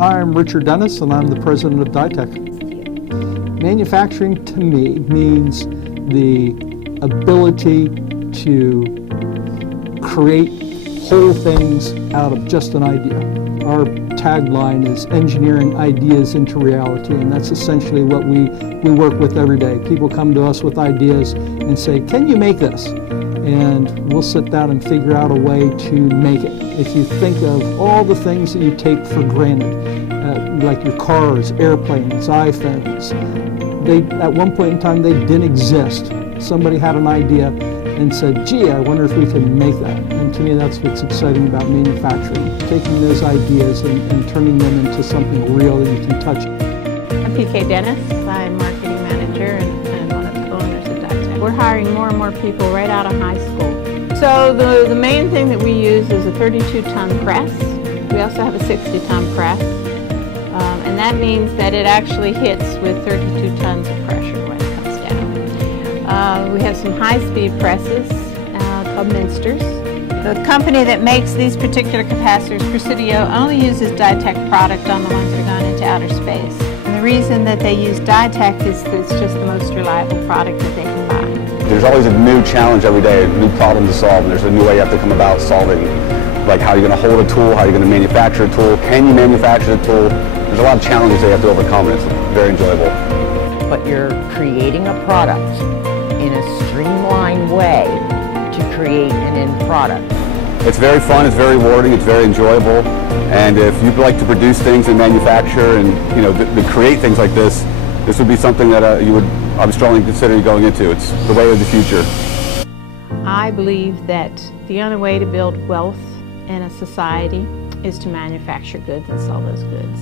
I'm Richard Dennis, and I'm the president of DieTech. Manufacturing to me means the ability to create whole things out of just an idea. Our tagline is engineering ideas into reality, and that's essentially what we work with every day. People come to us with ideas and say, can you make this? And we'll sit down and figure out a way to make it. If you think of all the things that you take for granted, like your cars, airplanes, iPhones, at one point in time they didn't exist. Somebody had an idea and said, gee, I wonder if we can make that. And to me, that's what's exciting about manufacturing, taking those ideas and turning them into something real that you can touch. I'm PK Dennis. I'm marketing manager and one of the owners of DieTech. We're hiring more and more people right out of high school. So the main thing that we use is a 32-ton press. We also have a 60-ton press. And that means that it actually hits with 32 tons of pressure when it comes down. We have some high-speed presses called Minsters. The company that makes these particular capacitors, Presidio, only uses DieTech product on the ones that are going into outer space. And the reason that they use DieTech is that it's just the most reliable product that they can buy. There's always a new challenge every day, a new problem to solve, and there's a new way you have to come about solving. Like how you're going to hold a tool, how you're going to manufacture a tool, can you manufacture the tool? There's a lot of challenges that you have to overcome, and it's very enjoyable. But you're creating a product in a streamlined way to create an end product. It's very fun, it's very rewarding, it's very enjoyable, and if you'd like to produce things and manufacture and to create things like this would be something that I would strongly consider going into. It's the way of the future. I believe that the only way to build wealth in a society is to manufacture goods and sell those goods.